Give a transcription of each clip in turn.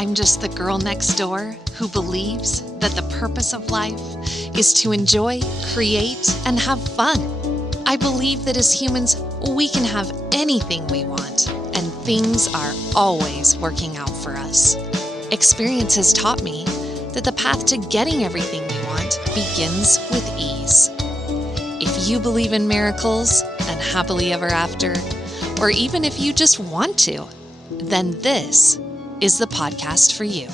I'm just the girl next door who believes that the purpose of life is to enjoy, create, and have fun. I believe that as humans, we can have anything we want, and things are always working out for us. Experience has taught me that the path to getting everything we want begins with ease. If you believe in miracles and happily ever after, or even if you just want to, then this is the podcast for you.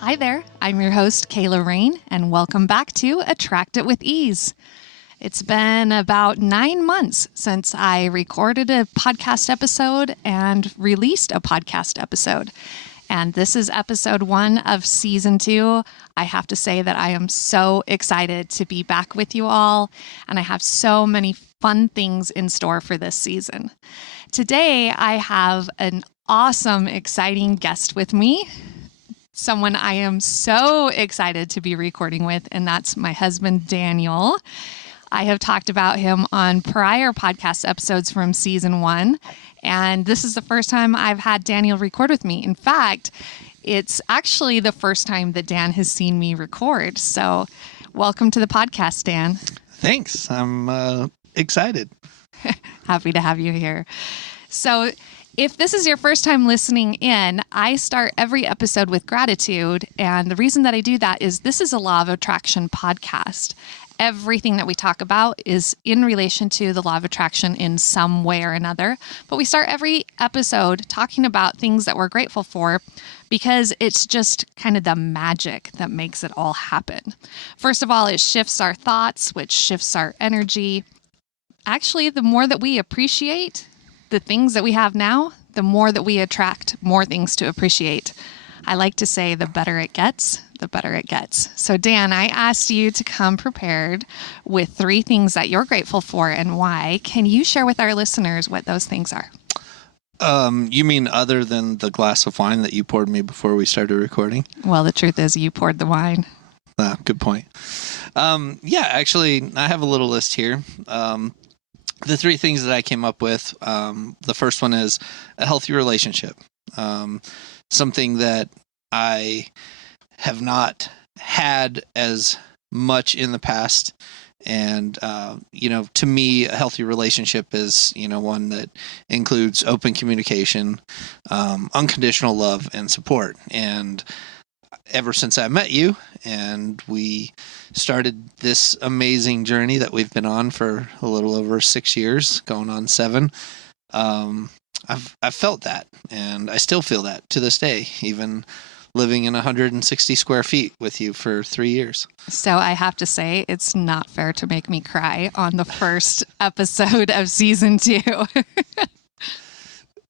Hi there, I'm your host, Kayla Rain, and welcome back to Attract It with Ease. It's been about 9 months since I recorded a podcast episode and released a podcast episode. And this is episode 1 of season 2. I have to say that I am so excited to be back with you all, and I have so many fun things in store for this season. Today, I have an awesome, exciting guest with me. Someone I am so excited to be recording with, and that's my husband, Daniel. I have talked about him on prior podcast episodes from season 1, and this is the first time I've had Daniel record with me. In fact, it's actually the first time that Dan has seen me record. So welcome to the podcast, Dan. Thanks. I'm excited. Happy to have you here. So if this is your first time listening in, I start every episode with gratitude. And the reason that I do that is this is a law of attraction podcast. Everything that we talk about is in relation to the law of attraction in some way or another. But we start every episode talking about things that we're grateful for because it's just kind of the magic that makes it all happen. First of all, it shifts our thoughts, which shifts our energy. Actually, the more that we appreciate the things that we have now, the more that we attract more things to appreciate. I like to say the better it gets, the better it gets. So Dan, I asked you to come prepared with 3 things that you're grateful for and why. Can you share with our listeners what those things are? You mean other than the glass of wine that you poured me before we started recording? Well, the truth is you poured the wine. Good point. Actually, I have a little list here. The 3 things that I came up with, the first one is a healthy relationship. Something that I have not had as much in the past. And, to me, a healthy relationship is, one that includes open communication, unconditional love, and support. And ever since I met you and we started this amazing journey that we've been on for a little over 6 years, going on 7, I've felt that, and I still feel that to this day, even living in 160 square feet with you for 3 years. So I have to say, it's not fair to make me cry on the first episode of season 2.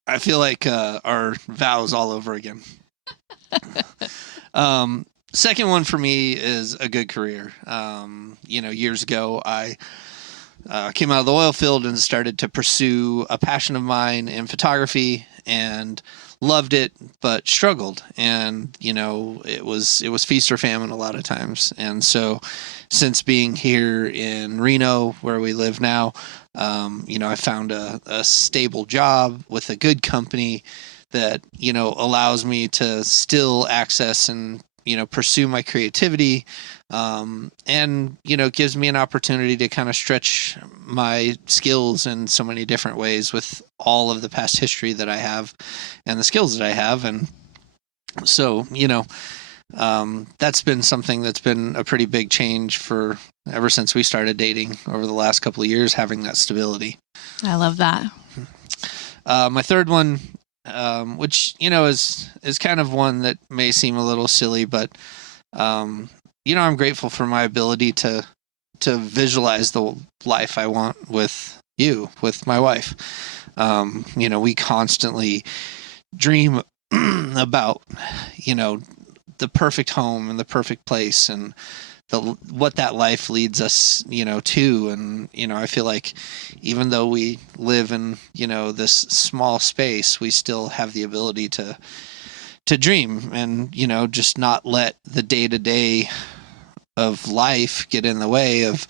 I feel like our vows all over again. Second one for me is a good career. Years ago, I came out of the oil field and started to pursue a passion of mine in photography and loved it, but struggled. And, it was feast or famine a lot of times. And so since being here in Reno, where we live now, I found a stable job with a good company that, allows me to still access and, pursue my creativity, and, gives me an opportunity to kind of stretch my skills in so many different ways with all of the past history that I have and the skills that I have. And so, that's been something that's been a pretty big change for ever since we started dating over the last couple of years, having that stability. I love that. My third one, which, is kind of one that may seem a little silly, but, I'm grateful for my ability to visualize the life I want with you, with my wife. We constantly dream about, the perfect home and the perfect place and what that life leads us, to. And, I feel like even though we live in, this small space, we still have the ability to dream and, just not let the day-to-day of life get in the way of,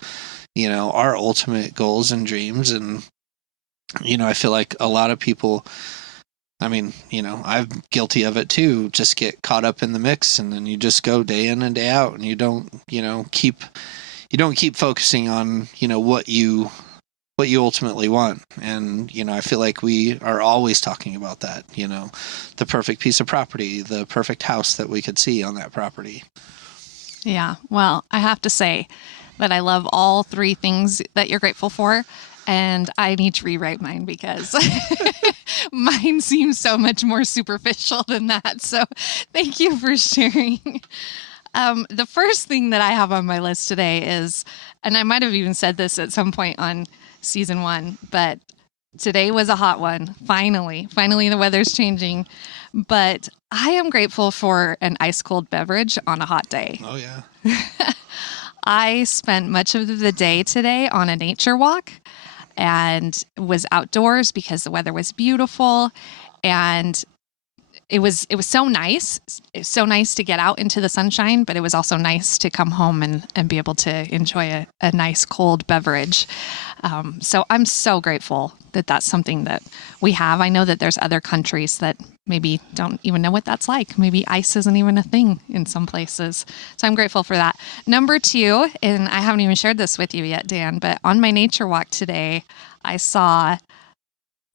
our ultimate goals and dreams. And, I feel like a lot of people I mean, I'm guilty of it too. Just get caught up in the mix, and then you just go day in and day out, and you don't, keep focusing on, what you ultimately want. And, I feel like we are always talking about that, the perfect piece of property, the perfect house that we could see on that property. Yeah. Well, I have to say that I love all three things that you're grateful for. And I need to rewrite mine because mine seems so much more superficial than that. So thank you for sharing. The first thing that I have on my list today is, and I might have even said this at some point on season 1, but today was a hot one. Finally, the weather's changing. But I am grateful for an ice cold beverage on a hot day. Oh, yeah. I spent much of the day today on a nature walk and was outdoors because the weather was beautiful, and it was so nice. It was so nice to get out into the sunshine, but it was also nice to come home and be able to enjoy a nice cold beverage. So I'm so grateful that that's something that we have. I know that there's other countries that maybe don't even know what that's like. Maybe ice isn't even a thing in some places. So I'm grateful for that. Number 2, and I haven't even shared this with you yet, Dan, but on my nature walk today, I saw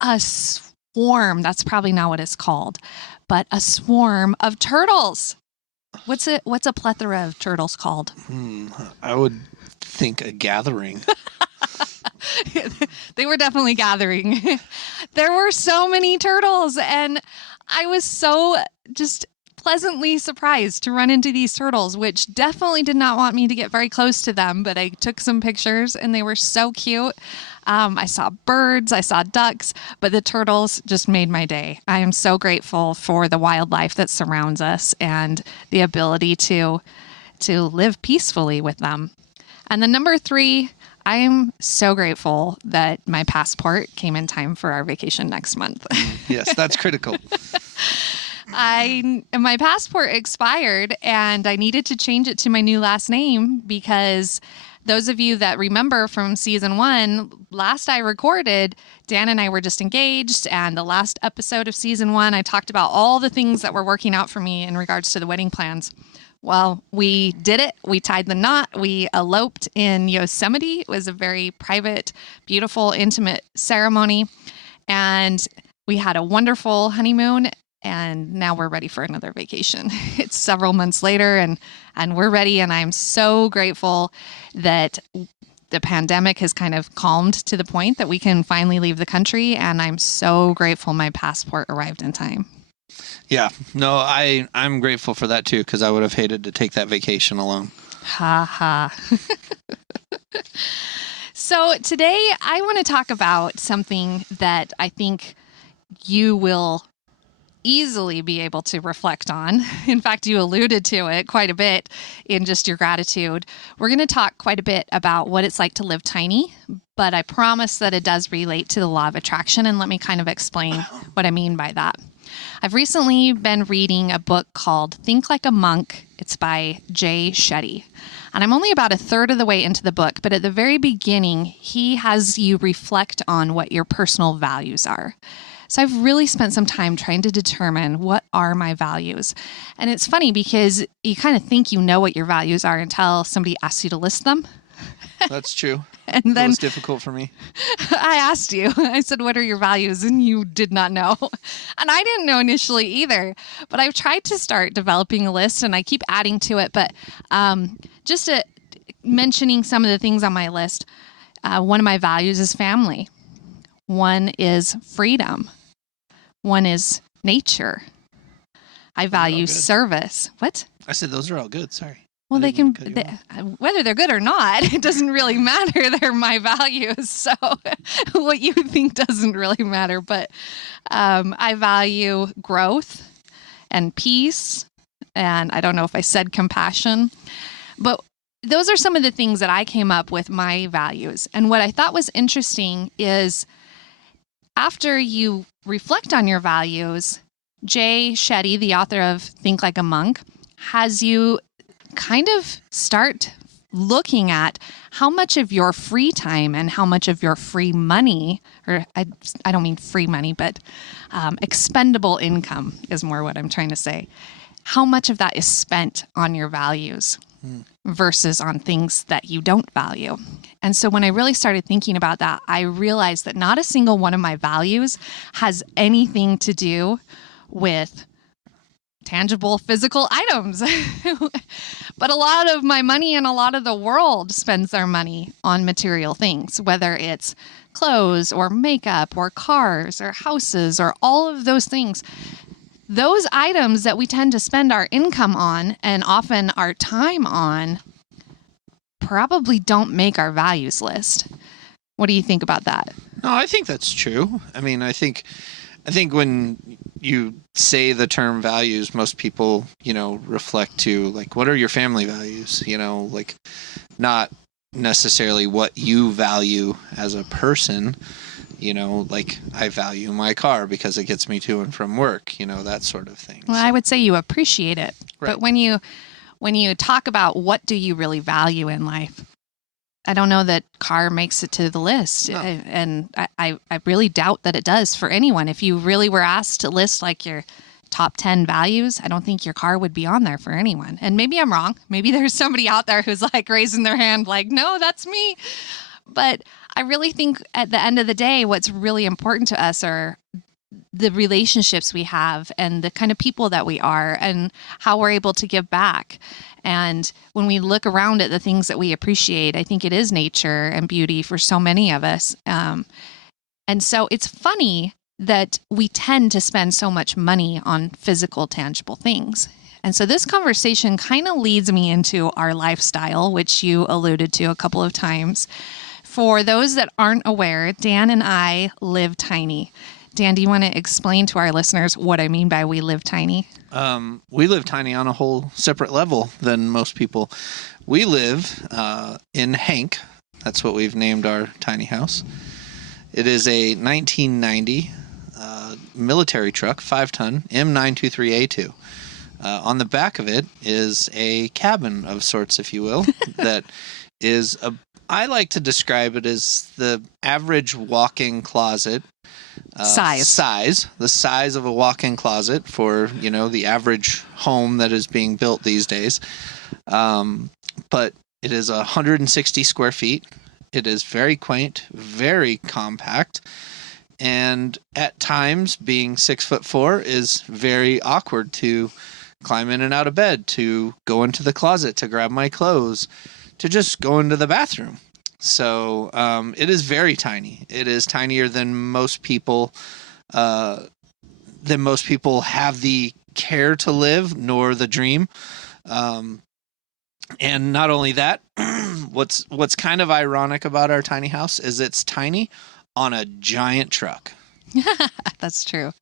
a swarm. That's probably not what it's called, but a swarm of turtles. What's a plethora of turtles called? I would think a gathering. They were definitely gathering. There were so many turtles, and I was so just pleasantly surprised to run into these turtles, which definitely did not want me to get very close to them, but I took some pictures and they were so cute. I saw birds, I saw ducks, but the turtles just made my day. I am so grateful for the wildlife that surrounds us and the ability to live peacefully with them. And then number 3, I am so grateful that my passport came in time for our vacation next month. Yes, that's critical. My passport expired and I needed to change it to my new last name because those of you that remember from season 1, last I recorded, Dan and I were just engaged, and the last episode of season 1, I talked about all the things that were working out for me in regards to the wedding plans. Well, we did it. We tied the knot. We eloped in Yosemite. It was a very private, beautiful, intimate ceremony. And we had a wonderful honeymoon. And now we're ready for another vacation. It's several months later and we're ready. And I'm so grateful that the pandemic has kind of calmed to the point that we can finally leave the country. And I'm so grateful my passport arrived in time. Yeah, no, I'm grateful for that too, because I would have hated to take that vacation alone. Ha ha. So today I want to talk about something that I think you will easily be able to reflect on. In fact, you alluded to it quite a bit in just your gratitude. We're going to talk quite a bit about what it's like to live tiny, but I promise that it does relate to the law of attraction, and let me kind of explain what I mean by that. I've recently been reading a book called Think Like a Monk. It's by Jay Shetty. And I'm only about a third of the way into the book, but at the very beginning, he has you reflect on what your personal values are. So I've really spent some time trying to determine what are my values. And it's funny because you kind of think you know what your values are until somebody asks you to list them. That's true. And then it was difficult for me. I asked you, I said, what are your values? And you did not know. And I didn't know initially either, but I've tried to start developing a list and I keep adding to it. But just mentioning some of the things on my list, one of my values is family. One is freedom. One is nature. I value service. What? I said those are all good. Sorry. Well, whether they're good or not, it doesn't really matter. They're my values. So what you think doesn't really matter. But I value growth and peace. And I don't know if I said compassion. But those are some of the things that I came up with my values. And what I thought was interesting is after you reflect on your values, Jay Shetty, the author of Think Like a Monk, has you kind of start looking at how much of your free time and how much of your free money, or I don't mean free money, but expendable income is more what I'm trying to say. How much of that is spent on your values versus on things that you don't value. And so when I really started thinking about that, I realized that not a single one of my values has anything to do with tangible physical items. But a lot of my money and a lot of the world spends their money on material things, whether it's clothes or makeup or cars or houses or all of those things. Those items that we tend to spend our income on and often our time on probably don't make our values list. What do you think about that? No, I think that's true. I mean, I think when you say the term values, most people, reflect to like, what are your family values? Like not necessarily what you value as a person. Like I value my car because it gets me to and from work, that sort of thing. Well, I would say you appreciate it. Right. But when you talk about what do you really value in life, I don't know that car makes it to the list. No. And I really doubt that it does for anyone. If you really were asked to list like your top 10 values, I don't think your car would be on there for anyone. And maybe I'm wrong. Maybe there's somebody out there who's like raising their hand like, no, that's me. But I really think at the end of the day, what's really important to us are the relationships we have and the kind of people that we are and how we're able to give back. And when we look around at the things that we appreciate, I think it is nature and beauty for so many of us. And so it's funny that we tend to spend so much money on physical, tangible things. And so this conversation kind of leads me into our lifestyle, which you alluded to a couple of times. For those that aren't aware, Dan and I live tiny. Dan, do you want to explain to our listeners what I mean by we live tiny? We live tiny on a whole separate level than most people. We live in Hank. That's what we've named our tiny house. It is a 1990 military truck, 5-ton, M923A2. On the back of it is a cabin of sorts, if you will, that is I like to describe it as the average walk-in closet size, the size of a walk-in closet for, the average home that is being built these days. But it is 160 square feet. It is very quaint, very compact. And at times being 6'4" is very awkward to climb in and out of bed, to go into the closet, to grab my clothes, to just go into the bathroom. So it is very tiny. It is tinier than most people have the care to live, nor the dream. And not only that, what's kind of ironic about our tiny house is it's tiny on a giant truck. That's true.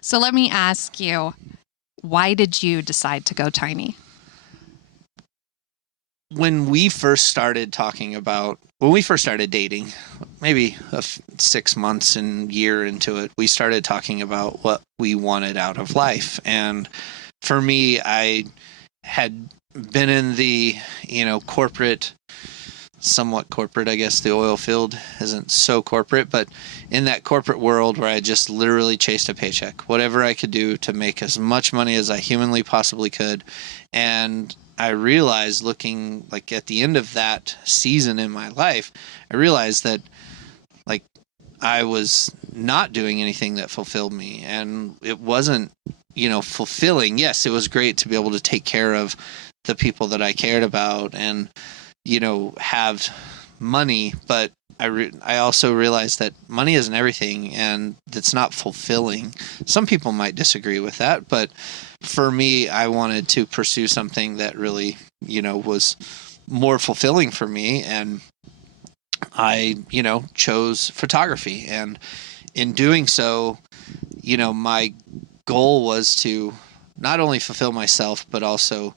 So let me ask you, why did you decide to go tiny? When we first started dating, maybe 6 months and year into it, we started talking about what we wanted out of life. And for me, I had been in the, corporate, somewhat corporate, I guess the oil field isn't so corporate, but in that corporate world where I just literally chased a paycheck, whatever I could do to make as much money as I humanly possibly could. And I realized, looking like at the end of that season in my life, I realized that like I was not doing anything that fulfilled me, and it wasn't, fulfilling. Yes, it was great to be able to take care of the people that I cared about and, have money, but I also realized that money isn't everything and it's not fulfilling. Some people might disagree with that, but for me, I wanted to pursue something that really, was more fulfilling for me. And I, chose photography. And in doing so, my goal was to not only fulfill myself, but also,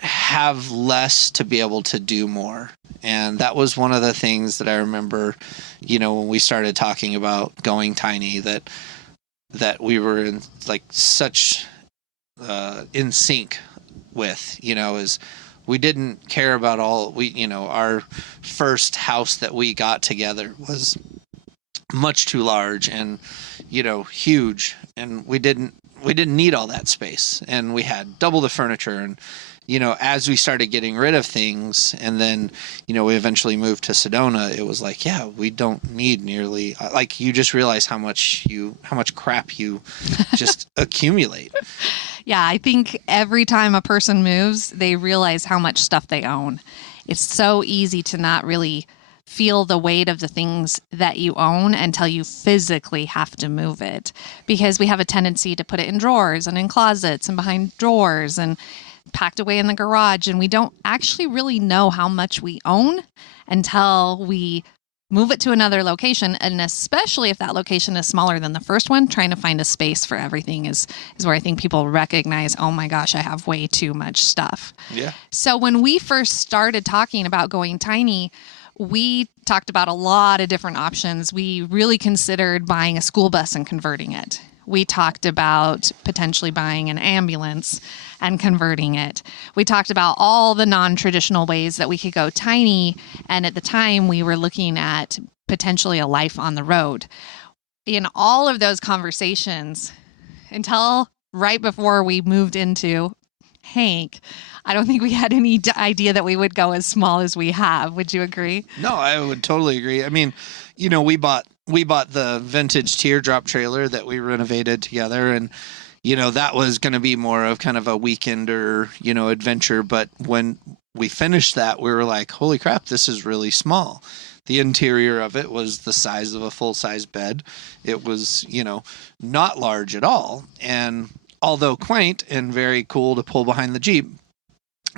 have less to be able to do more. And that was one of the things that I remember, when we started talking about going tiny, that we were in like such in sync with, is we didn't care about our first house that we got together was much too large and, huge. And we didn't need all that space. And we had double the furniture. And, as we started getting rid of things and then, we eventually moved to Sedona, it was like, yeah, we don't need nearly, like, you just realize how much crap you just accumulate. Yeah, I think every time a person moves, they realize how much stuff they own. It's so easy to not really feel the weight of the things that you own until you physically have to move it, because we have a tendency to put it in drawers and in closets and behind drawers and packed away in the garage, and we don't actually really know how much we own until we move it to another location. And especially if that location is smaller than the first one, trying to find a space for everything is where I think people recognize, oh my gosh, I have way too much stuff. Yeah. So when we first started talking about going tiny, we talked about a lot of different options. We really considered buying a school bus and converting it. We talked about potentially buying an ambulance and converting it. We talked about all the non-traditional ways that we could go tiny. And at the time, we were looking at potentially a life on the road. In all of those conversations, until right before we moved into Hank, I don't think we had any idea that we would go as small as we have. Would you agree? No, I would totally agree. I mean, we bought the vintage teardrop trailer that we renovated together, and that was going to be more of kind of a weekender, adventure. But when we finished that, we were like, holy crap, this is really small. The interior of it was the size of a full-size bed. It was, not large at all. And although quaint and very cool to pull behind the Jeep,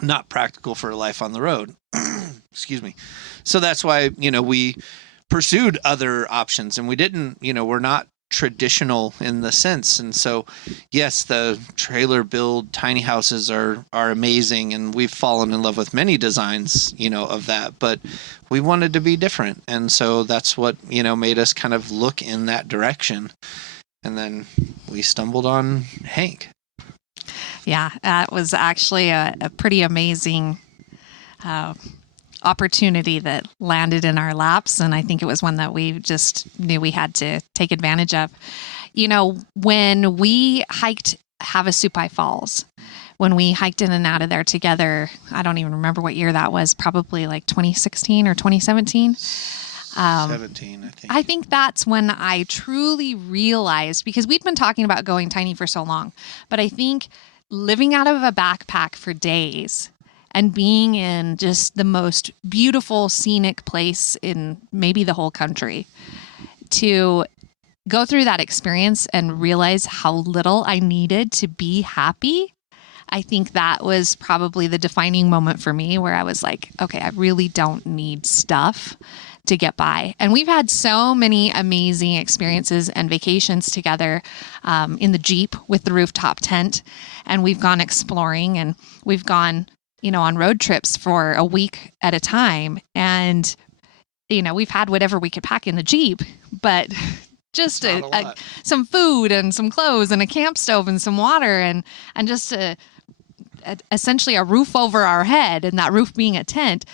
not practical for a life on the road. Excuse me. So that's why, we pursued other options, and we didn't, we're not traditional in the sense. And so, yes, the trailer build tiny houses are amazing, and we've fallen in love with many designs, of that, but we wanted to be different. And so that's what, made us kind of look in that direction. And then we stumbled on Hank. Yeah, that was actually a pretty amazing opportunity that landed in our laps. And I think it was one that we just knew we had to take advantage of. When we hiked Havasupai Falls, when we hiked in and out of there together, I don't even remember what year that was, probably like 2016 or 2017. 17, I think. I think that's when I truly realized, because we'd been talking about going tiny for so long, but I think living out of a backpack for days and being in just the most beautiful scenic place in maybe the whole country, to go through that experience and realize how little I needed to be happy, I think that was probably the defining moment for me, where I was like, okay, I really don't need stuff to get by. And we've had so many amazing experiences and vacations together, in the Jeep with the rooftop tent. And we've gone exploring, and we've gone, on road trips for a week at a time. And, we've had whatever we could pack in the Jeep, but just some food and some clothes and a camp stove and some water and just essentially a roof over our head, and that roof being a tent,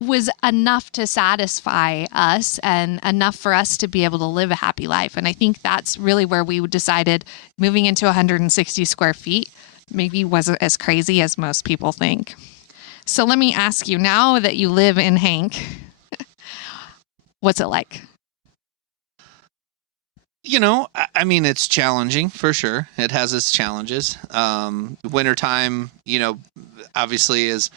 was enough to satisfy us and enough for us to be able to live a happy life. And I think that's really where we decided moving into 160 square feet maybe wasn't as crazy as most people think. So let me ask you, now that you live in Hank, what's it like? I mean, it's challenging for sure. It has its challenges. Wintertime, obviously is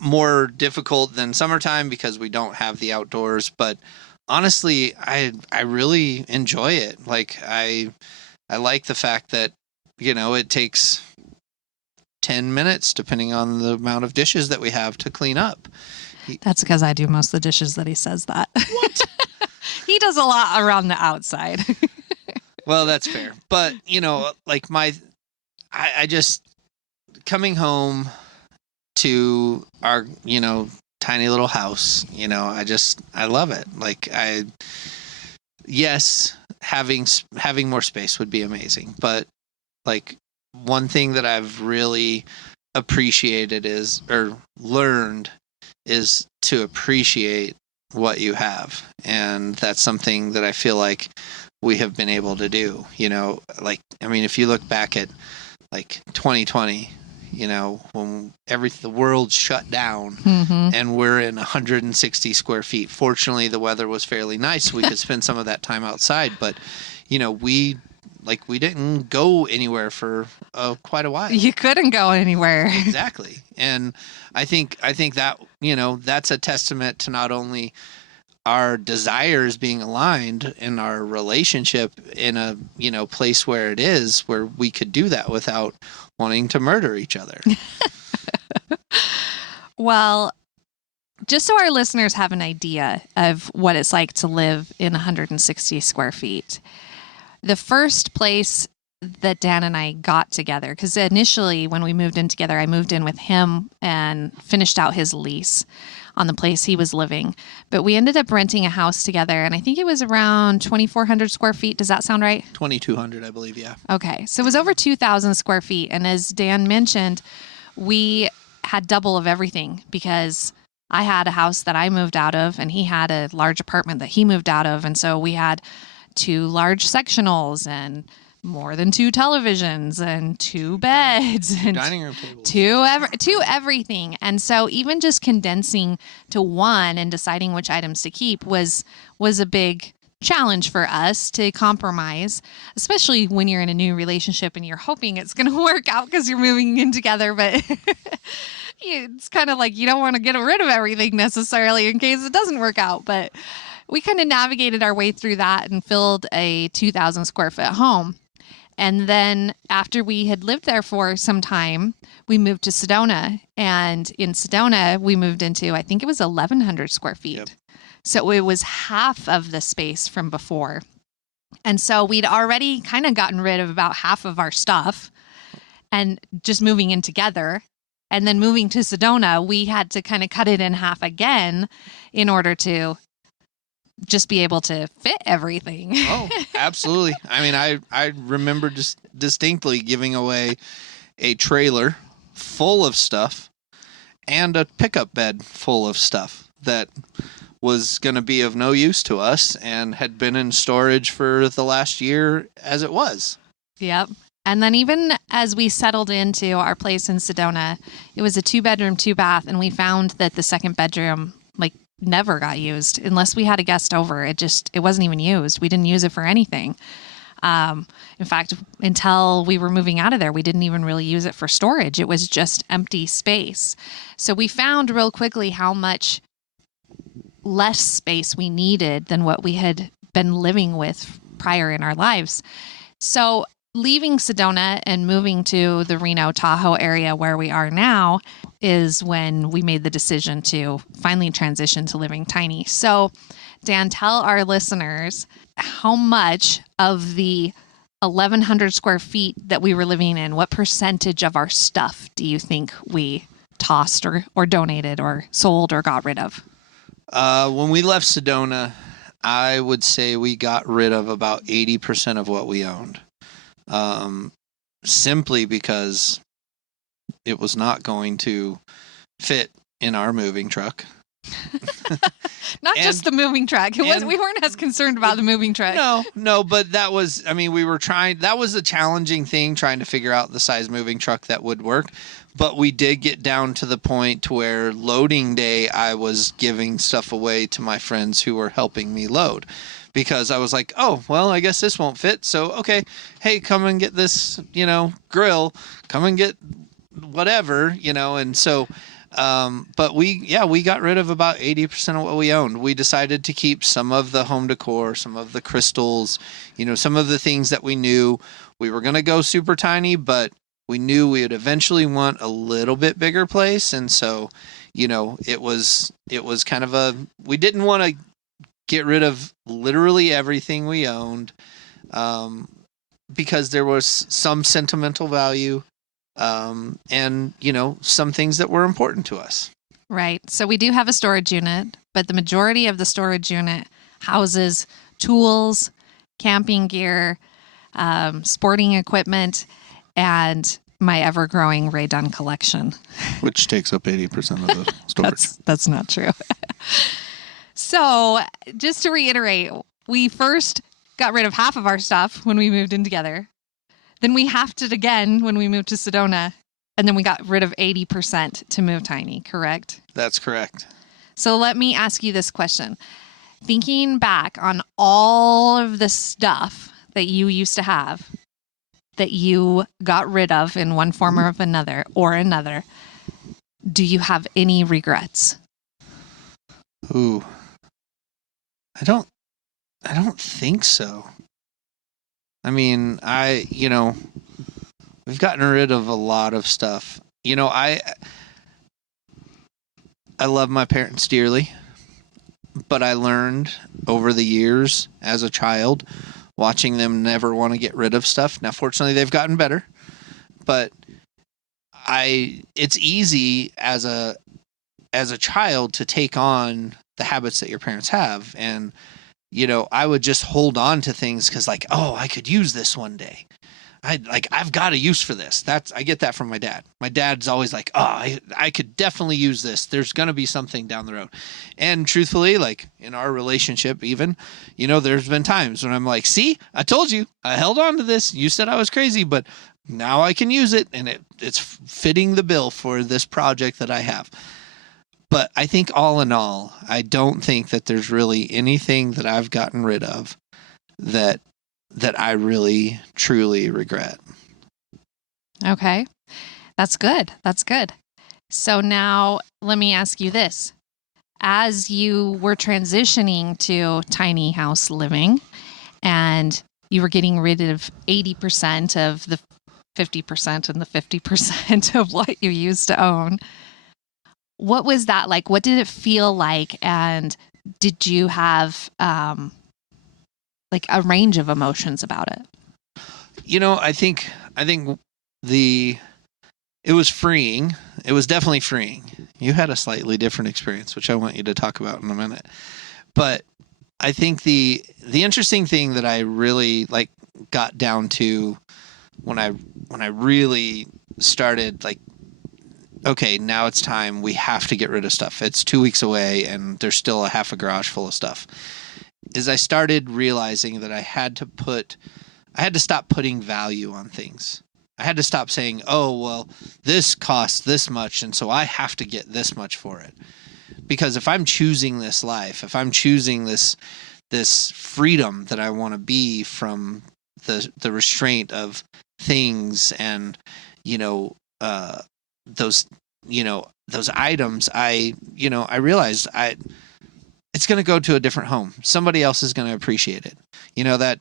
more difficult than summertime because we don't have the outdoors. But honestly, I really enjoy it. Like, I like the fact that, it takes 10 minutes, depending on the amount of dishes that we have to clean up. That's because I do most of the dishes that he says that. What? He does a lot around the outside. Well, that's fair. But, like I just, coming home to our, tiny little house, I love it. Like, yes, having more space would be amazing. But, like, one thing that I've really appreciated is, or learned, is to appreciate what you have. And that's something that I feel like we have been able to do. Like, I mean, if you look back at like 2020, when the world shut down, Mm-hmm. and we're in 160 square feet. Fortunately, the weather was fairly nice. We could spend some of that time outside, but we didn't go anywhere for quite a while. You couldn't go anywhere. Exactly. And I think that, that's a testament to not only our desires being aligned in our relationship in a, place where it is, where we could do that without wanting to murder each other. Well, just so our listeners have an idea of what it's like to live in 160 square feet, the first place that Dan and I got together, because initially when we moved in together, I moved in with him and finished out his lease on the place he was living. But we ended up renting a house together, and I think it was around 2,400 square feet. Does that sound right? 2,200, I believe, yeah. Okay, so it was over 2,000 square feet. And as Dan mentioned, we had double of everything because I had a house that I moved out of, and he had a large apartment that he moved out of. And so we had 2 large sectionals and more than 2 televisions and 2 beds and dining room tables, 2 everything. And so even just condensing to 1 and deciding which items to keep was a big challenge for us to compromise, especially when you're in a new relationship and you're hoping it's going to work out because you're moving in together. But it's kind of like you don't want to get rid of everything necessarily in case it doesn't work out. But we kind of navigated our way through that and filled a 2,000 square foot home. And then after we had lived there for some time, we moved to Sedona. And in Sedona, we moved into, I think it was 1,100 square feet. Yep. So it was half of the space from before. And so we'd already kind of gotten rid of about half of our stuff and just moving in together. And then moving to Sedona, we had to kind of cut it in half again in order to just be able to fit everything. Oh, absolutely. I mean, I remember just distinctly giving away a trailer full of stuff and a pickup bed full of stuff that was going to be of no use to us and had been in storage for the last year as it was. Yep. And then even as we settled into our place in Sedona, it was a 2-bedroom, 2-bath, and we found that the second bedroom never got used unless we had a guest over. It wasn't even used. We didn't use it for anything. In fact, until we were moving out of there, we didn't even really use it for storage. It was just empty space. So we found real quickly how much less space we needed than what we had been living with prior in our lives. So leaving Sedona and moving to the Reno Tahoe area where we are now is when we made the decision to finally transition to living tiny. So Dan, tell our listeners how much of the 1,100 square feet that we were living in, what percentage of our stuff do you think we tossed or donated or sold or got rid of? When we left Sedona, I would say we got rid of about 80% of what we owned. Simply because it was not going to fit in our moving truck. Not just the moving truck. We weren't as concerned about the moving truck. No, but that was, that was a challenging thing, trying to figure out the size moving truck that would work. But we did get down to the point where loading day, I was giving stuff away to my friends who were helping me load. Because I was like, oh, well, I guess this won't fit. So, okay, hey, come and get this, grill. Come and get whatever, and so, but we got rid of about 80% of what we owned. We decided to keep some of the home decor, some of the crystals, some of the things that we knew we were going to go super tiny, but we knew we would eventually want a little bit bigger place. And so, it was kind of we didn't want to get rid of literally everything we owned, because there was some sentimental value, and some things that were important to us. Right. So we do have a storage unit, but the majority of the storage unit houses tools, camping gear, sporting equipment, and my ever-growing Ray Dunn collection. Which takes up 80% of the storage. That's not true. So, just to reiterate, we first got rid of half of our stuff when we moved in together. Then we halved it again when we moved to Sedona. And then we got rid of 80% to move tiny, correct? That's correct. So let me ask you this question. Thinking back on all of the stuff that you used to have that you got rid of in one form or another, do you have any regrets? Ooh. I don't think so. I mean, we've gotten rid of a lot of stuff. I love my parents dearly, but I learned over the years as a child watching them never want to get rid of stuff. Now, fortunately, they've gotten better, but it's easy as a child to take on the habits that your parents have. And, I would just hold on to things because I could use this one day. I've got a use for this. I get that from my dad. My dad's always like, I could definitely use this. There's going to be something down the road. And truthfully, in our relationship, even, there's been times when I'm like, see, I told you, I held on to this. You said I was crazy, but now I can use it. And it's fitting the bill for this project that I have. But I think all in all, I don't think that there's really anything that I've gotten rid of that I really, truly regret. Okay. That's good. So now let me ask you this. As you were transitioning to tiny house living and you were getting rid of 80% of the 50% and the 50% of what you used to own, what was that like? What did it feel like? And did you have a range of emotions about it? I think it was freeing. It was definitely freeing. You had a slightly different experience, which I want you to talk about in a minute. But I think the interesting thing that I really got down to when I really started okay, now it's time. We have to get rid of stuff. It's 2 weeks away and there's still a half a garage full of stuff. Is I started realizing that I had to stop putting value on things. I had to stop saying, oh, well, this costs this much, and so I have to get this much for it. Because if I'm choosing this life, if I'm choosing this freedom that I want to be from the restraint of things and, those items, I realized it's going to go to a different home. Somebody else is going to appreciate it.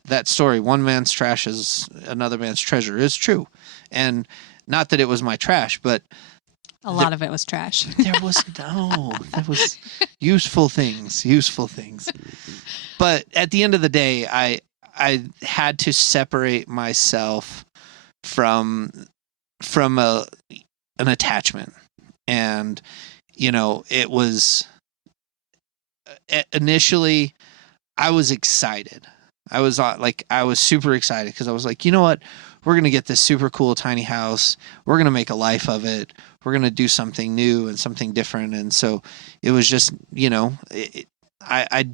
That story, one man's trash is another man's treasure, is true. And not that it was my trash, but a lot of it was trash. There was useful things. But at the end of the day, I had to separate myself from an attachment. And, it was initially I was excited. I was super excited because I was like, you know what? We're going to get this super cool tiny house. We're going to make a life of it. We're going to do something new and something different. And so it was just, I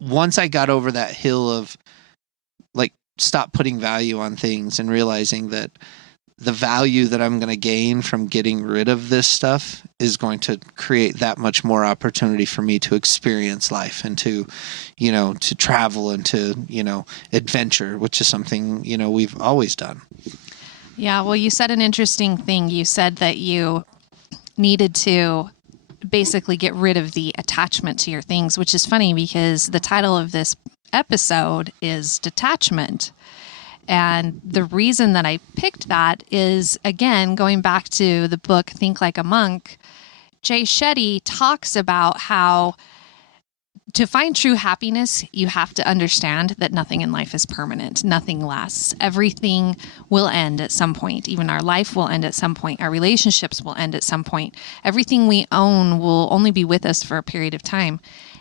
once I got over that hill of stop putting value on things and realizing that the value that I'm going to gain from getting rid of this stuff is going to create that much more opportunity for me to experience life and to travel and to, adventure, which is something, we've always done. Yeah. Well, you said an interesting thing. You said that you needed to basically get rid of the attachment to your things, which is funny because the title of this episode is Detachment. And the reason that I picked that is, again, going back to the book Think Like a Monk, Jay Shetty talks about how to find true happiness, you have to understand that nothing in life is permanent. Nothing lasts. Everything will end at some point. Even our life will end at some point. Our relationships will end at some point. Everything we own will only be with us for a period of time.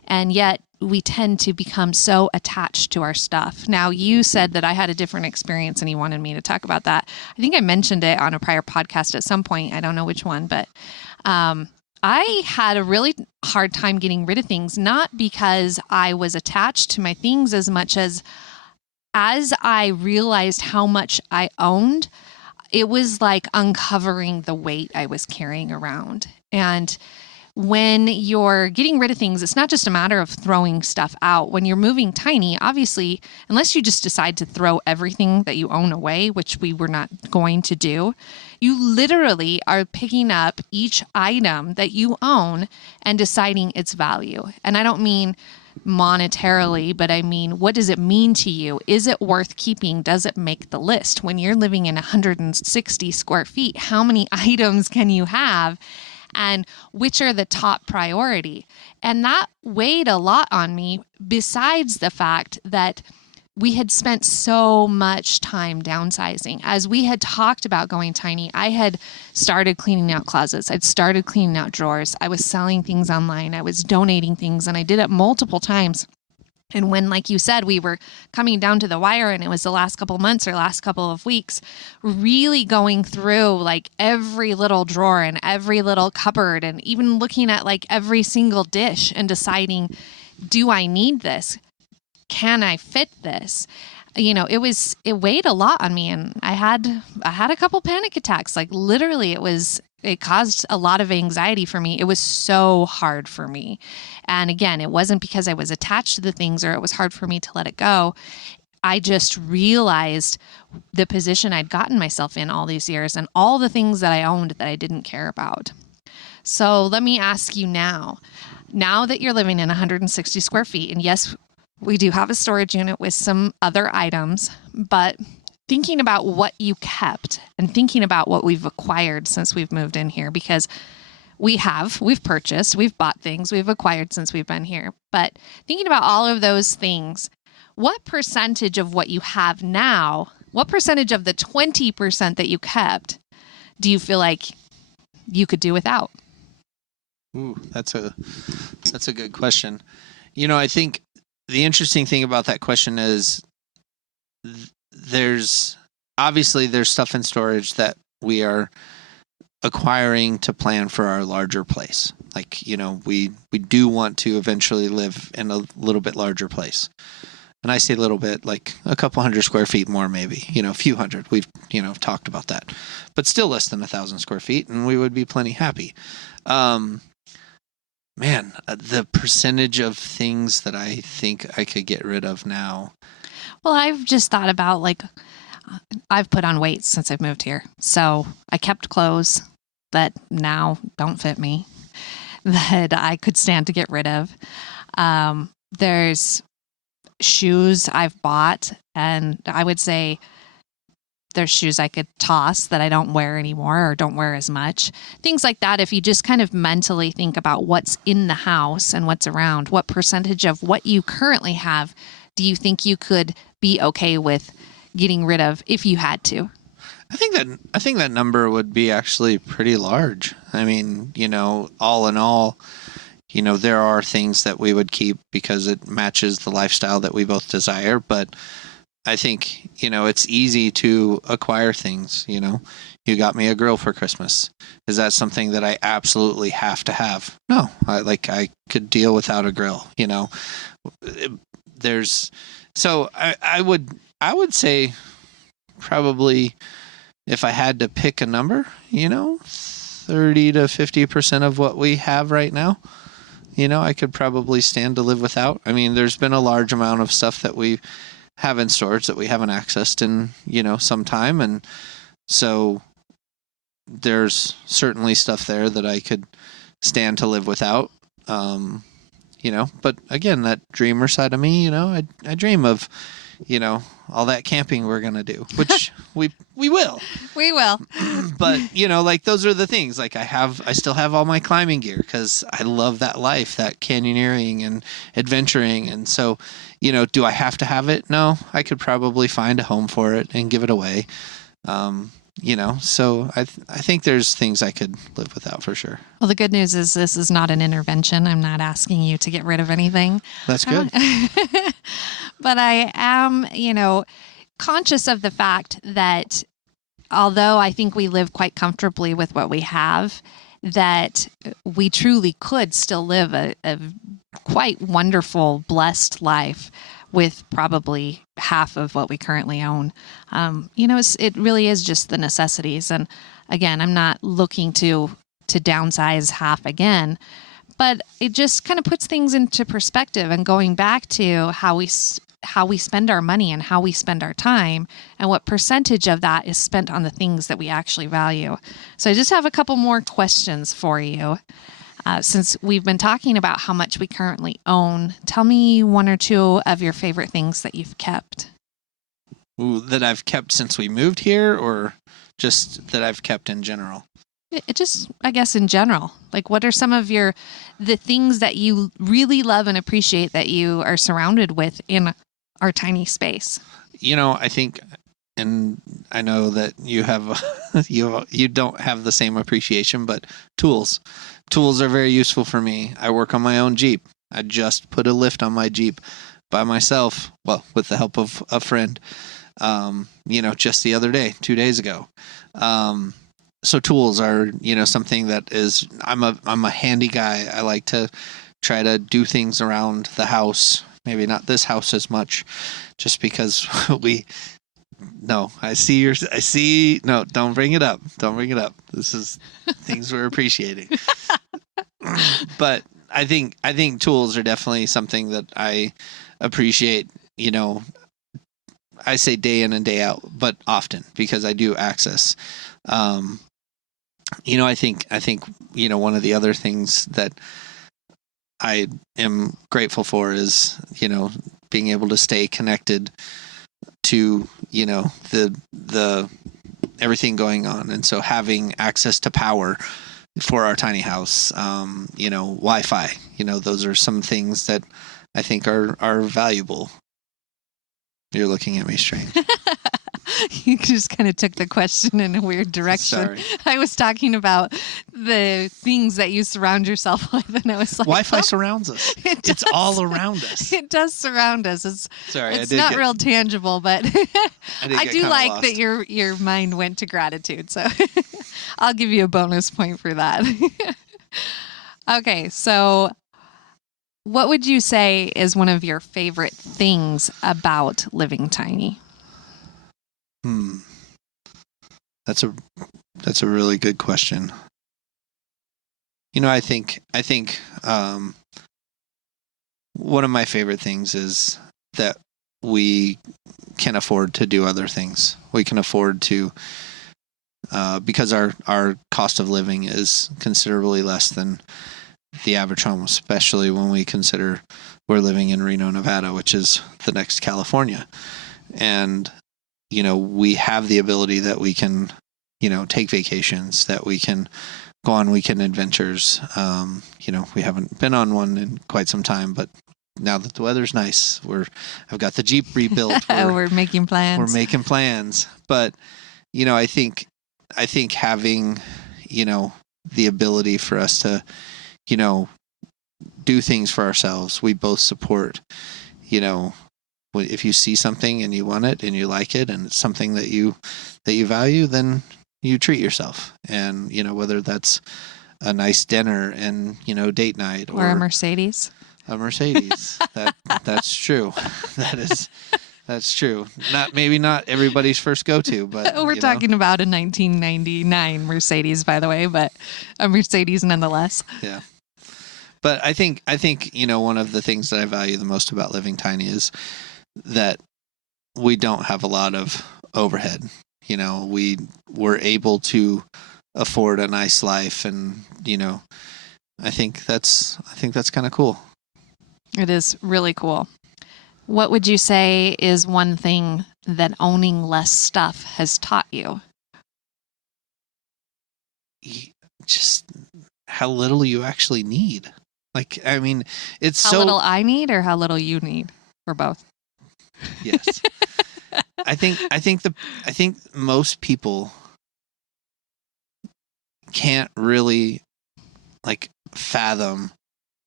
And yet, we tend to become so attached to our stuff. Now, you said that I had a different experience and you wanted me to talk about that. I think I mentioned it on a prior podcast at some point. I don't know which one, but I had a really hard time getting rid of things, not because I was attached to my things as much as I realized how much I owned, it was like uncovering the weight I was carrying around. And when you're getting rid of things, it's not just a matter of throwing stuff out. When you're moving tiny, obviously, unless you just decide to throw everything that you own away, which we were not going to do, you literally are picking up each item that you own and deciding its value. And I don't mean monetarily, but I mean, what does it mean to you? Is it worth keeping? Does it make the list? When you're living in 160 square feet, how many items can you have? And which are the top priority? And that weighed a lot on me, besides the fact that we had spent so much time downsizing. As we had talked about going tiny, I had started cleaning out closets. I'd started cleaning out drawers. I was selling things online. I was donating things, and I did it multiple times. And when, like you said, we were coming down to the wire and it was the last couple of months or last couple of weeks, really going through like every little drawer and every little cupboard and even looking at like every single dish and deciding, do I need this? Can I fit this? You know, it weighed a lot on me, and I had a couple panic attacks. Like literally it caused a lot of anxiety for me. It was so hard for me. And again, it wasn't because I was attached to the things or it was hard for me to let it go. I just realized the position I'd gotten myself in all these years and all the things that I owned that I didn't care about. So let me ask you now that you're living in 160 square feet, and yes, we do have a storage unit with some other items, but thinking about what you kept and thinking about what we've acquired since we've moved in here, because we've purchased, we've bought things, we've acquired since we've been here. But thinking about all of those things, what percentage of what you have now, what percentage of the 20% that you kept do you feel like you could do without? Ooh, that's a good question. You know, I think the interesting thing about that question is there's stuff in storage that we are acquiring to plan for our larger place. Like, you know, we do want to eventually live in a little bit larger place. And I say little bit, like a couple hundred square feet more, maybe, you know, a few hundred. We've, you know, talked about that, but still less than 1,000 square feet, and we would be plenty happy. Man, the percentage of things that I think I could get rid of now. Well, I've just thought about like, I've put on weight since I've moved here. So I kept clothes that now don't fit me, that I could stand to get rid of. There's shoes I've bought, and I would say there's shoes I could toss that I don't wear anymore or don't wear as much. Things like that. If you just kind of mentally think about what's in the house and what's around, what percentage of what you currently have do you think you could be okay with getting rid of if you had to? I think that number would be actually pretty large. I mean, you know, all in all, you know, there are things that we would keep because it matches the lifestyle that we both desire, but I think, you know, it's easy to acquire things. You know, you got me a grill for Christmas. Is that something that I absolutely have to have? No, I could deal without a grill, you know. I would say probably, if I had to pick a number, you know, 30 to 50% of what we have right now, you know, I could probably stand to live without. I mean, there's been a large amount of stuff that we have in storage that we haven't accessed in, you know, some time. And so there's certainly stuff there that I could stand to live without. You know, but again, that dreamer side of me, you know, I dream of, you know, all that camping we're going to do, which we will. We will. But, you know, like those are the things. Like I still have all my climbing gear because I love that life, that canyoneering and adventuring. And so, you know, do I have to have it? No, I could probably find a home for it and give it away. So I think there's things I could live without for sure. Well, the good news is this is not an intervention. I'm not asking you to get rid of anything. That's good. But I am, conscious of the fact that although I think we live quite comfortably with what we have, that we truly could still live a quite wonderful, blessed life with probably half of what we currently own. It really is just the necessities. And again, I'm not looking to downsize half again, but it just kind of puts things into perspective and going back to how we spend our money and how we spend our time and what percentage of that is spent on the things that we actually value. So I just have a couple more questions for you. Since we've been talking about how much we currently own, tell me one or two of your favorite things that you've kept. Ooh, that I've kept since we moved here, or just that I've kept in general? It just, I guess, in general. Like, what are some of the things that you really love and appreciate that you are surrounded with in our tiny space? I think, and I know that you have, you don't have the same appreciation, but tools are very useful for me. I work on my own Jeep. I just put a lift on my Jeep by myself. Well, with the help of a friend, just the other day, 2 days ago. So tools are, something that is, I'm a handy guy. I like to try to do things around the house. Maybe not this house as much, just because no, don't bring it up. Don't bring it up. This is things we're appreciating. But I think tools are definitely something that I appreciate, I say day in and day out, but often, because I do access. I think one of the other things that I am grateful for is, being able to stay connected to, the everything going on. And so having access to power for our tiny house, Wi-Fi, those are some things that I think are valuable. You're looking at me strange. You just kind of took the question in a weird direction. Sorry. I was talking about the things that you surround yourself with, and I was like, Wi-Fi surrounds us. It's all around us. It does surround us. It's not real tangible, but I do like lost. that your mind went to gratitude. So I'll give you a bonus point for that. Okay, so what would you say is one of your favorite things about living tiny? That's a really good question. I think one of my favorite things is that we can afford to do other things. We can afford to, because our cost of living is considerably less than the average home, especially when we consider we're living in Reno, Nevada, which is the next California. And we have the ability that we can, take vacations, that we can go on weekend adventures. We haven't been on one in quite some time, but now that the weather's nice, I've got the Jeep rebuilt. We're making plans. We're making plans. But, I think having, the ability for us to, do things for ourselves, we both support, if you see something and you want it and you like it and it's something that you value, then you treat yourself. And, whether that's a nice dinner and, date night or a Mercedes. That's true. That's true. Maybe not everybody's first go-to, but we're talking about a 1999 Mercedes, by the way, but a Mercedes nonetheless. Yeah. But I think, one of the things that I value the most about living tiny is that we don't have a lot of overhead. We're able to afford a nice life, and I think that's kind of cool. It is really cool. What would you say is one thing that owning less stuff has taught you? Just how little you actually need. It's how little I need, or how little you need, or both. Yes. I think most people can't really like fathom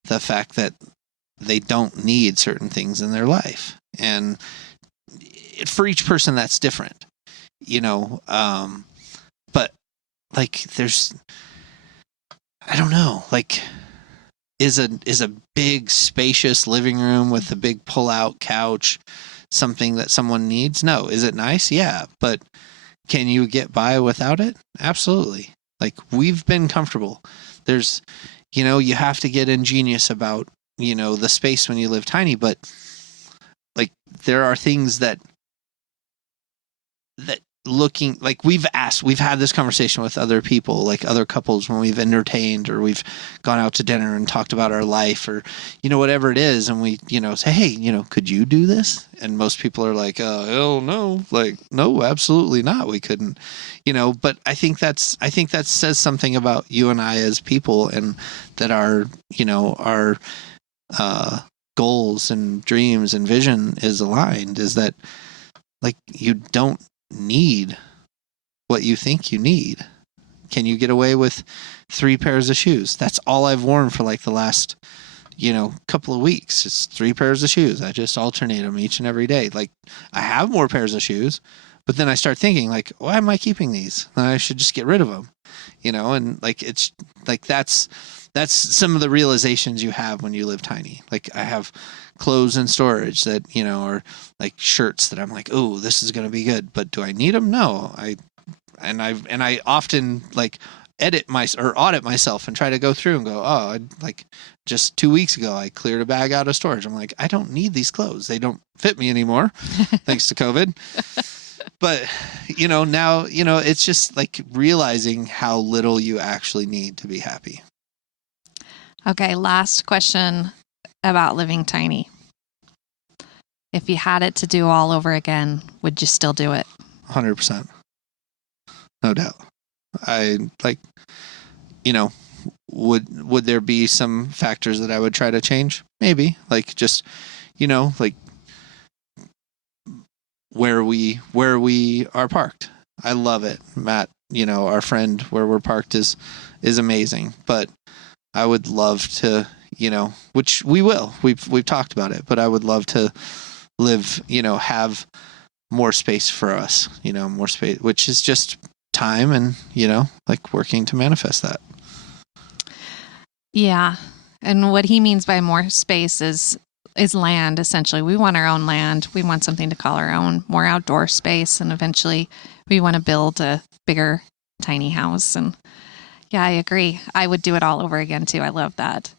the fact that they don't need certain things in their life. And for each person that's different, but like I don't know, like is a big spacious living room with a big pull-out couch something that someone needs? No. Is it nice? Yeah. But can you get by without it? Absolutely. Like, we've been comfortable. There's, you have to get ingenious about, the space when you live tiny, but like there are things that looking like we've had this conversation with other people, like other couples, when we've entertained or we've gone out to dinner and talked about our life or whatever it is, and we say, hey, could you do this? And most people are like, hell no, like, no, absolutely not, we couldn't. But I think that says something about you and I as people, and that our goals and dreams and vision is aligned, is that like you don't need what you think you need. Can you get away with 3 pairs of shoes? That's all I've worn for like the last, couple of weeks. It's 3 pairs of shoes. I just alternate them each and every day. Like, I have more pairs of shoes, but then I start thinking like, why am I keeping these? I should just get rid of them, and like, it's like, that's some of the realizations you have when you live tiny. Like, I have clothes in storage that, are like shirts that I'm like, oh, this is going to be good, but do I need them? No. I often like audit myself and try to go through and go, oh, like just 2 weeks ago, I cleared a bag out of storage. I'm like, I don't need these clothes. They don't fit me anymore. Thanks to COVID. But, now, it's just like realizing how little you actually need to be happy. Okay, last question about living tiny. If you had it to do all over again, would you still do it? 100%. No doubt. I like, would there be some factors that I would try to change? Maybe, like, just, like where we are parked. I love it. Matt, our friend where we're parked is amazing, but I would love to, which we will. We've talked about it, but I would love to live, have more space for us, more space, which is just time and, like working to manifest that. Yeah. And what he means by more space is land, essentially. We want our own land. We want something to call our own, more outdoor space. And eventually we want to build a bigger, tiny house. And yeah, I agree. I would do it all over again too. I love that.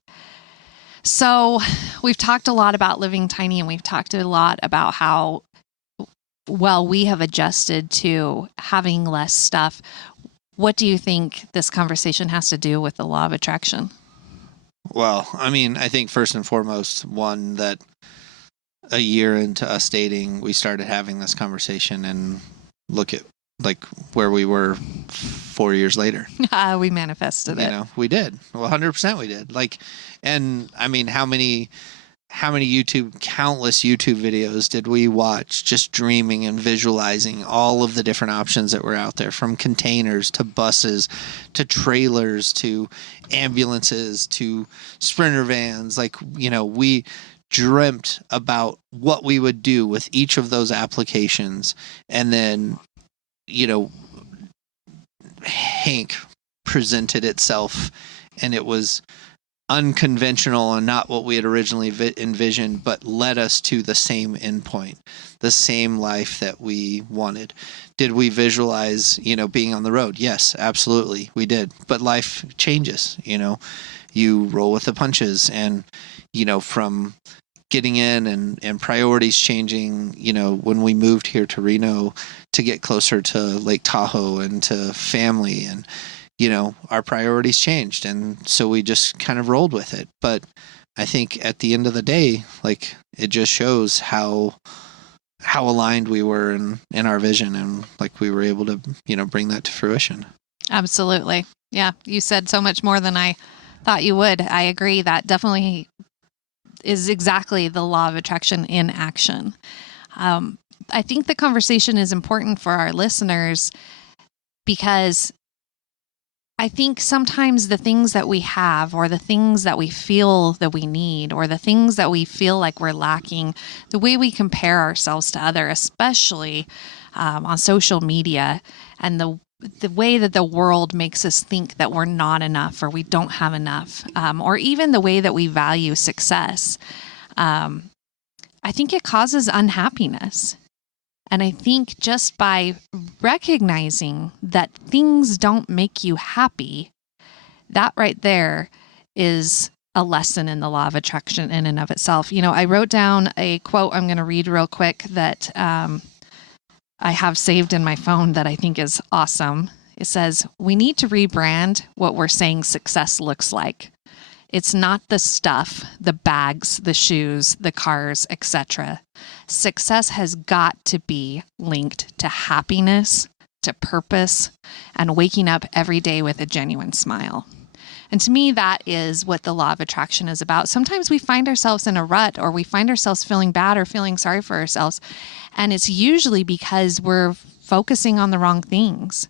So we've talked a lot about living tiny, and we've talked a lot about how well we have adjusted to having less stuff. What do you think this conversation has to do with the law of attraction? Well, I mean, I think first and foremost, one, that a year into us dating, we started having this conversation, and look at like where we were 4 years later. We manifested it. We did. Well, 100% we did. Like, and I mean, how many countless YouTube videos did we watch just dreaming and visualizing all of the different options that were out there, from containers to buses to trailers to ambulances to sprinter vans. Like, we dreamt about what we would do with each of those applications. And then, Hank presented itself, and it was unconventional and not what we had originally envisioned, but led us to the same endpoint, the same life that we wanted. Did we visualize, being on the road? Yes, absolutely, we did. But life changes, you roll with the punches, and, from getting in and priorities changing, when we moved here to Reno to get closer to Lake Tahoe and to family, and our priorities changed, and so we just kind of rolled with it. But I think at the end of the day, like, it just shows how aligned we were in our vision, and like we were able to, bring that to fruition. Absolutely. Yeah. You said so much more than I thought you would. I agree. That definitely is exactly the law of attraction in action. I think the conversation is important for our listeners because I think sometimes the things that we have, or the things that we feel that we need, or the things that we feel like we're lacking, the way we compare ourselves to others, especially on social media, and the way that the world makes us think that we're not enough or we don't have enough, or even the way that we value success, I think it causes unhappiness. And I think just by recognizing that things don't make you happy, that right there is a lesson in the law of attraction in and of itself. I wrote down a quote I'm going to read real quick that I have saved in my phone that I think is awesome. It says, "We need to rebrand what we're saying success looks like. It's not the stuff, the bags, the shoes, the cars, etc. Success has got to be linked to happiness, to purpose, and waking up every day with a genuine smile." And to me, that is what the law of attraction is about. Sometimes we find ourselves in a rut, or we find ourselves feeling bad or feeling sorry for ourselves. And it's usually because we're focusing on the wrong things.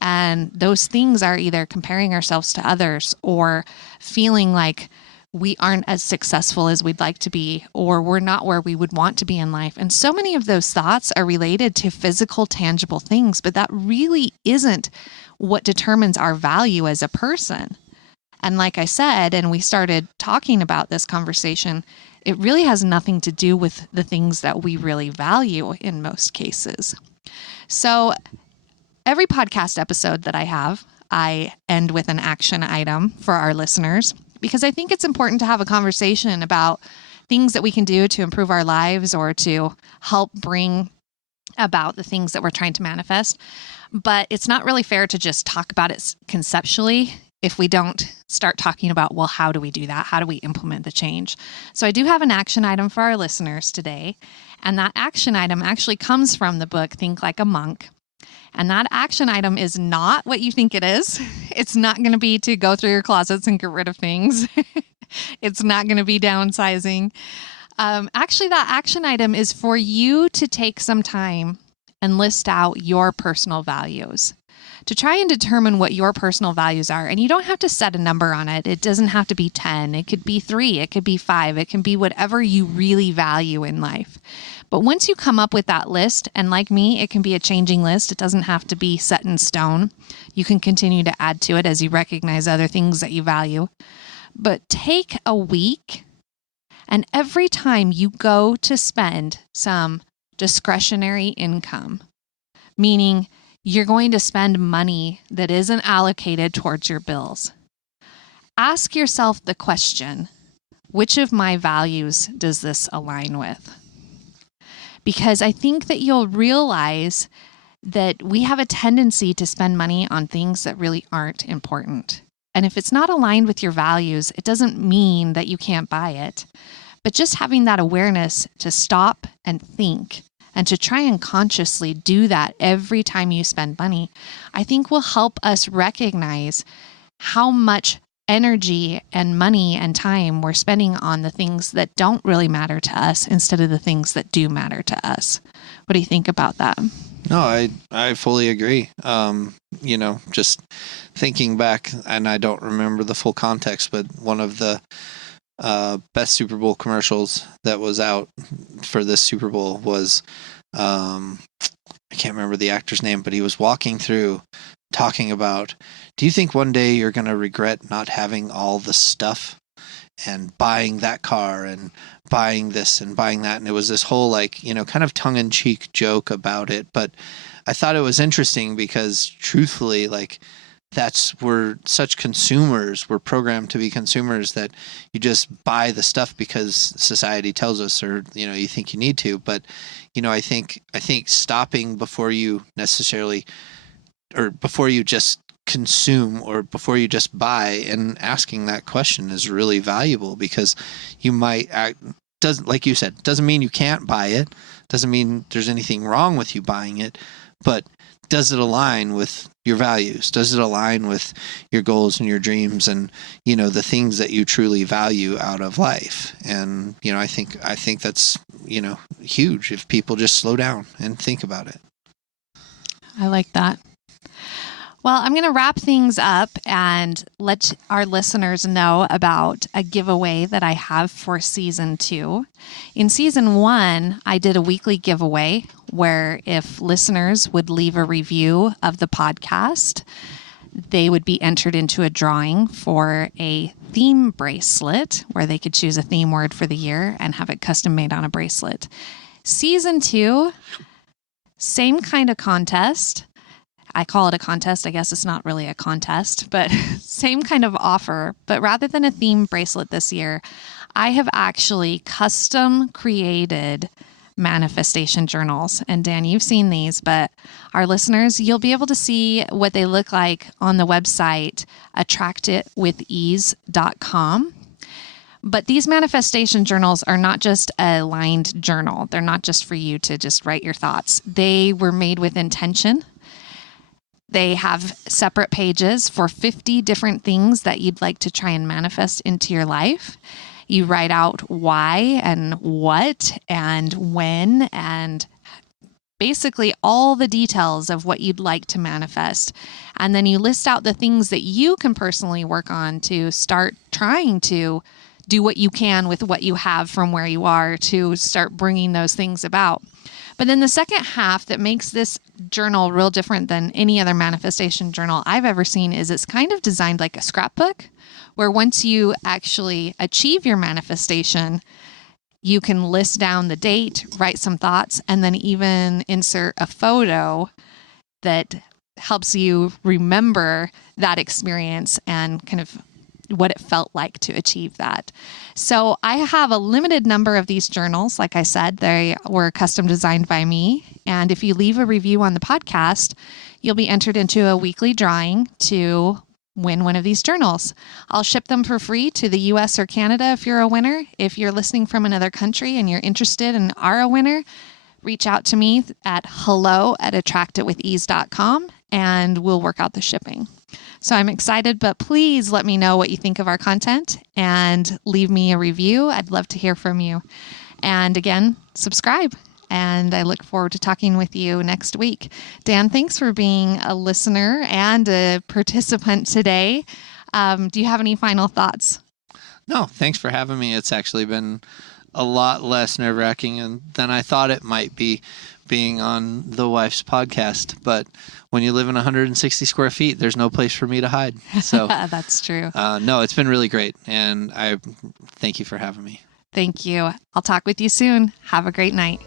And those things are either comparing ourselves to others, or feeling like we aren't as successful as we'd like to be, or we're not where we would want to be in life. And so many of those thoughts are related to physical, tangible things, but that really isn't what determines our value as a person. And like I said, and we started talking about this conversation, it really has nothing to do with the things that we really value in most cases. So every podcast episode that I have, I end with an action item for our listeners, because I think it's important to have a conversation about things that we can do to improve our lives or to help bring about the things that we're trying to manifest. But it's not really fair to just talk about it conceptually if we don't start talking about, well, how do we do that? How do we implement the change? So I do have an action item for our listeners today. And that action item actually comes from the book, Think Like a Monk. And that action item is not what you think it is. It's not going to be to go through your closets and get rid of things. It's not going to be downsizing. Actually, that action item is for you to take some time and list out your personal values, to try and determine what your personal values are. And you don't have to set a number on it. It doesn't have to be 10. It could be 3. It could be 5. It can be whatever you really value in life. But once you come up with that list, and like me, it can be a changing list. It doesn't have to be set in stone. You can continue to add to it as you recognize other things that you value. But take a week, and every time you go to spend some discretionary income, meaning you're going to spend money that isn't allocated towards your bills, ask yourself the question, which of my values does this align with? Because I think that you'll realize that we have a tendency to spend money on things that really aren't important. And if it's not aligned with your values, it doesn't mean that you can't buy it. But just having that awareness to stop and think, and to try and consciously do that every time you spend money, I think will help us recognize how much energy and money and time we're spending on the things that don't really matter to us instead of the things that do matter to us. What do you think about that? No, I fully agree. Just thinking back, and I don't remember the full context, but one of the best Super Bowl commercials that was out for this Super Bowl was, I can't remember the actor's name, but he was walking through talking about, do you think one day you're going to regret not having all the stuff and buying that car and buying this and buying that? And it was this whole kind of tongue-in-cheek joke about it. But I thought it was interesting because truthfully, we're such consumers. We're programmed to be consumers that you just buy the stuff because society tells us, or you think you need to. But I think stopping before you necessarily, or before you just consume, or before you just buy, and asking that question is really valuable, because you might doesn't, like you said, doesn't mean you can't buy it, doesn't mean there's anything wrong with you buying it, but does it align with your values? Does it align with your goals and your dreams and the things that you truly value out of life? And I think that's huge if people just slow down and think about it. I like that. Well, I'm going to wrap things up and let our listeners know about a giveaway that I have for season 2. In season 1, I did a weekly giveaway where if listeners would leave a review of the podcast, they would be entered into a drawing for a theme bracelet where they could choose a theme word for the year and have it custom made on a bracelet. Season 2, same kind of contest. I call it a contest. I guess it's not really a contest, but same kind of offer. But rather than a theme bracelet this year, I have actually custom created manifestation journals. And Dan, you've seen these, but our listeners, you'll be able to see what they look like on the website, attractitwithease.com. But these manifestation journals are not just a lined journal. They're not just for you to just write your thoughts. They were made with intention. They have separate pages for 50 different things that you'd like to try and manifest into your life. You write out why and what and when and basically all the details of what you'd like to manifest. And then you list out the things that you can personally work on to start trying to do what you can with what you have from where you are to start bringing those things about. But then the second half that makes this journal real different than any other manifestation journal I've ever seen is it's kind of designed like a scrapbook, where once you actually achieve your manifestation, you can list down the date, write some thoughts, and then even insert a photo that helps you remember that experience and kind of what it felt like to achieve that. So I have a limited number of these journals. Like I said, they were custom designed by me. And if you leave a review on the podcast, you'll be entered into a weekly drawing to win one of these journals. I'll ship them for free to the US or Canada if you're a winner. If you're listening from another country and you're interested and are a winner, reach out to me at hello@attractitwithease.com and we'll work out the shipping. So I'm excited, but please let me know what you think of our content and leave me a review. I'd love to hear from you. And again, subscribe. And I look forward to talking with you next week. Dan, thanks for being a listener and a participant today. Do you have any final thoughts? No, thanks for having me. It's actually been a lot less nerve-wracking than I thought it might be being on the wife's podcast. But when you live in 160 square feet, there's no place for me to hide. So that's true. No, it's been really great. And I thank you for having me. Thank you. I'll talk with you soon. Have a great night.